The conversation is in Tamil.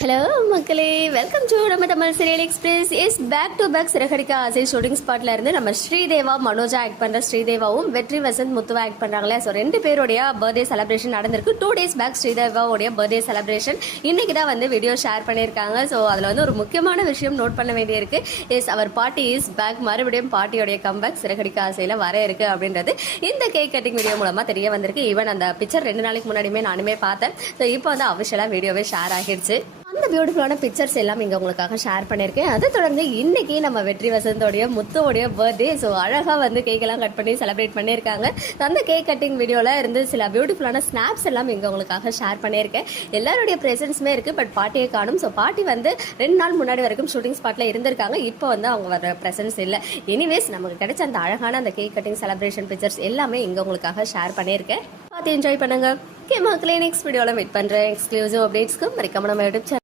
ஹலோ மக்களே, வெல்கம் டு நம்ம Tamil serial express. Is back to back Siragadikka Aasai shooting ஸ்பாட்ல இருந்து நம்ம ஸ்ரீதேவா மனோஜா ஆக்ட் பண்ற ஸ்ரீதேவாவும் வெற்றி வசந்த் முத்துவா ஆக்ட் பண்றாங்களே. ஸோ ரெண்டு பேருடைய பர்த்டே செலிப்ரேஷன் நடந்திருக்கு. 2 days பேக் ஸ்ரீதேவாவுடைய பர்த்டே செலிப்ரேஷன் இன்னைக்கு தான் வந்து வீடியோ ஷேர் பண்ணியிருக்காங்க. ஸோ அதில் வந்து ஒரு முக்கியமான விஷயம் நோட் பண்ண வேண்டியிருக்கு. Is our party is back. மறுபடியும் பார்ட்டியோடைய கம்பேக் சிறகடிக்க ஆசையில் வர இருக்கு அப்படின்றது இந்த கேக் கட்டிங் வீடியோ மூலமா தெரிய வந்திருக்கு. ஈவன் அந்த பிக்சர் 2 நாளைக்கு முன்னாடியுமே நானுமே பார்த்தேன். ஸோ இப்போ வந்து அஃபிஷியலாக வீடியோவே ஷேர் ஆகிடுச்சு. அந்த பியூட்டிஃபுல்லான பிக்சர்ஸ் எல்லாம் இங்கே உங்களுக்காக ஷேர் பண்ணியிருக்கேன். அதை தொடர்ந்து இன்னைக்கு நம்ம வெற்றி வசந்தோடைய முத்துவோடைய பர்த்டே. ஸோ அழகாக வந்து கேக்கெல்லாம் கட் பண்ணி செலிப்ரேட் பண்ணியிருக்காங்க. அந்த கேக் கட்டிங் வீடியோவில் இருந்து சில பியூட்டிஃபுல்லான ஸ்னாப்ஸ் எல்லாம் இங்கே உங்களுக்காக ஷேர் பண்ணியிருக்கேன். எல்லாருடைய ப்ரெசன்ஸுமே இருக்குது, பட் பார்ட்டியை காணும். ஸோ பார்ட்டி வந்து 2 நாள் முன்னாடி வரைக்கும் ஷூட்டிங் ஸ்பாட்டில் இருந்திருக்காங்க. இப்போ வந்து அவங்க வர ப்ரெசன்ஸ் இல்லை. எனிவேஸ், நமக்கு கிடைச்ச அந்த அழகான அந்த கேக் கட்டிங் செலிப்ரேஷன் பிக்சர்ஸ் எல்லாமே இங்கே உங்களுக்காக ஷேர் பண்ணியிருக்கேன். பார்த்து என்ஜாய் பண்ணுங்க. ஓகே மக்களே, நெக்ஸ்ட் வீடியோவில் மீட் பண்ணுறேன். எக்ஸ்க்ளூசிவ் அப்டேட்ஸ்க்கு மறக்காம நம்ம யூடியூப் சேனல்